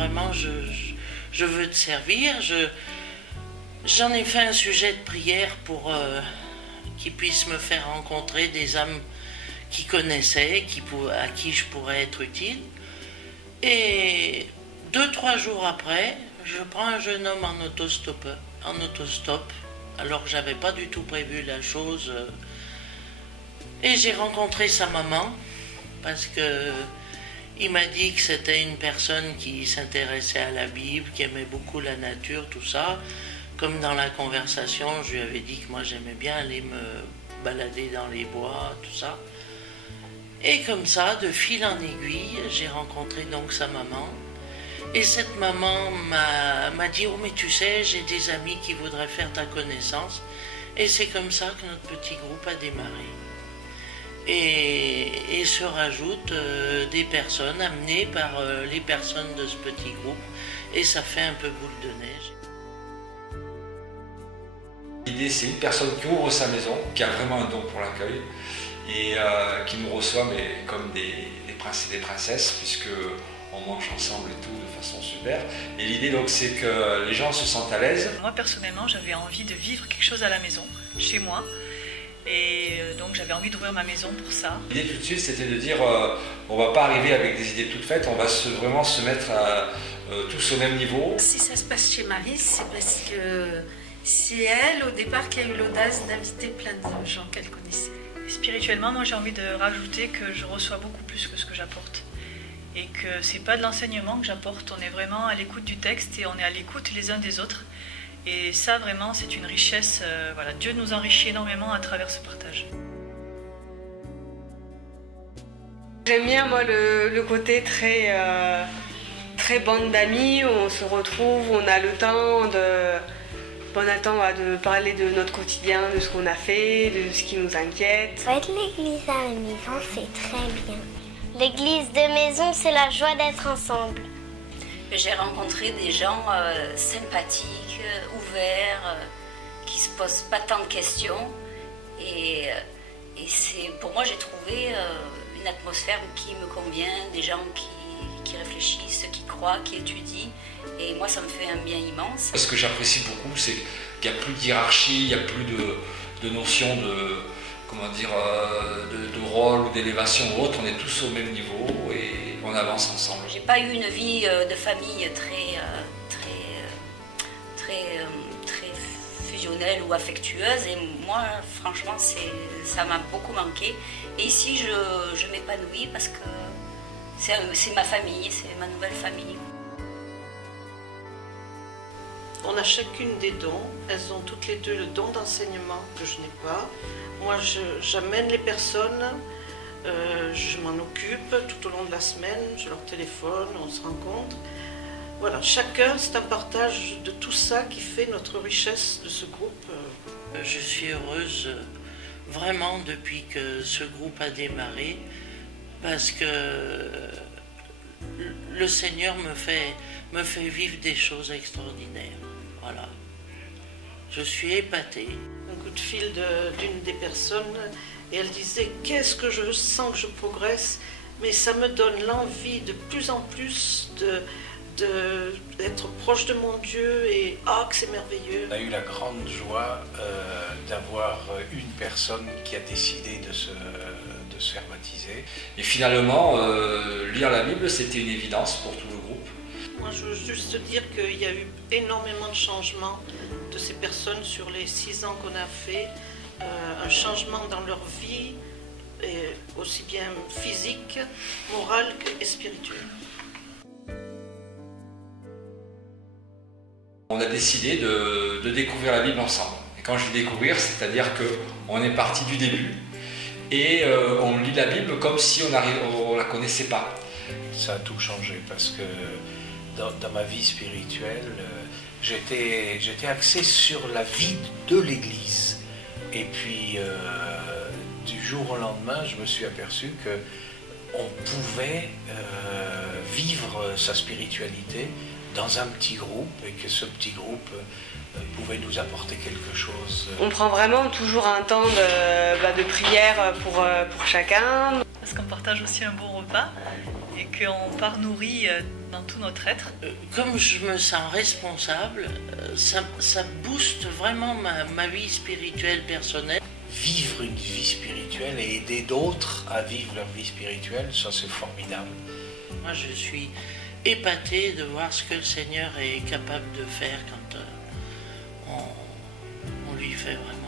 vraiment, je veux te servir. J'en ai fait un sujet de prière pour qu'ils puissent me faire rencontrer des âmes qui connaissaient, à qui je pourrais être utile. Et 2-3 jours après, je prends un jeune homme en autostop, alors que j'avais pas du tout prévu la chose. Et j'ai rencontré sa maman, parce que il m'a dit que c'était une personne qui s'intéressait à la Bible, qui aimait beaucoup la nature, tout ça. Comme dans la conversation, je lui avais dit que moi j'aimais bien aller me balader dans les bois, tout ça. Et comme ça, de fil en aiguille, j'ai rencontré donc sa maman. Et cette maman m'a dit « Oh mais tu sais, j'ai des amis qui voudraient faire ta connaissance. » Et c'est comme ça que notre petit groupe a démarré. Et se rajoutent des personnes amenées par les personnes de ce petit groupe. Et ça fait un peu boule de neige. L'idée, c'est une personne qui ouvre sa maison, qui a vraiment un don pour l'accueil et qui nous reçoit mais comme des princes et des princesses, puisque on mange ensemble et tout de façon super. Et l'idée donc c'est que les gens se sentent à l'aise. Moi personnellement, j'avais envie de vivre quelque chose à la maison, chez moi. Et donc j'avais envie d'ouvrir ma maison pour ça. L'idée tout de suite c'était de dire on va pas arriver avec des idées toutes faites, on va vraiment se mettre tous au même niveau. Si ça se passe chez Marie, c'est parce que c'est elle au départ qui a eu l'audace d'inviter plein de gens qu'elle connaissait. Et spirituellement, moi j'ai envie de rajouter que je reçois beaucoup plus que ce que j'apporte. Et que c'est pas de l'enseignement que j'apporte, on est vraiment à l'écoute du texte et on est à l'écoute les uns des autres. Et ça, vraiment, c'est une richesse. Voilà, Dieu nous enrichit énormément à travers ce partage. J'aime bien, moi, le côté très bande d'amis, où on se retrouve, on a le temps de parler de notre quotidien, de ce qu'on a fait, de ce qui nous inquiète. En fait, l'église à la maison, c'est très bien. L'église de maison, c'est la joie d'être ensemble. J'ai rencontré des gens sympathiques, ouverts, qui ne se posent pas tant de questions. Et pour moi, j'ai trouvé une atmosphère qui me convient, des gens qui réfléchissent, qui croient, qui étudient. Et moi, ça me fait un bien immense. Ce que j'apprécie beaucoup, c'est qu'il n'y a plus de hiérarchie, il n'y a plus de notion de rôle ou d'élévation ou autre. On est tous au même niveau et on avance ensemble. J'ai pas eu une vie de famille très fusionnelle ou affectueuse et moi franchement ça m'a beaucoup manqué et ici je m'épanouis parce que c'est ma famille, c'est ma nouvelle famille. On a chacune des dons, elles ont toutes les deux le don d'enseignement que je n'ai pas. Moi j'amène les personnes, je m'en occupe tout au long de la semaine, je leur téléphone, on se rencontre. Voilà, chacun, c'est un partage de tout ça qui fait notre richesse de ce groupe. Je suis heureuse vraiment depuis que ce groupe a démarré parce que le Seigneur me fait vivre des choses extraordinaires. Voilà. Je suis épatée. Un coup de fil d'une des personnes et elle disait « Qu'est-ce que je sens que je progresse ?» Mais ça me donne l'envie de plus en plus d'être proche de mon Dieu et que c'est merveilleux. On a eu la grande joie d'avoir une personne qui a décidé de se faire baptiser. Et finalement, lire la Bible, c'était une évidence pour tout le groupe. Moi, je veux juste dire qu'il y a eu énormément de changements de ces personnes sur les 6 ans qu'on a fait. Un changement dans leur vie, et aussi bien physique, morale et spirituelle. On a décidé de découvrir la Bible ensemble. Et quand je dis découvrir, c'est-à-dire qu'on est parti du début et on lit la Bible comme si on la connaissait pas. Ça a tout changé parce que dans ma vie spirituelle, j'étais axé sur la vie de l'Église. Et puis, du jour au lendemain, je me suis aperçu qu'on pouvait vivre sa spiritualité dans un petit groupe et que ce petit groupe pouvait nous apporter quelque chose. On prend vraiment toujours un temps de prière pour chacun. Parce qu'on partage aussi un beau repas et qu'on part nourri dans tout notre être. Comme je me sens responsable, ça booste vraiment ma vie spirituelle personnelle. Vivre une vie spirituelle et aider d'autres à vivre leur vie spirituelle, ça c'est formidable. Moi je suis épaté de voir ce que le Seigneur est capable de faire quand on lui fait vraiment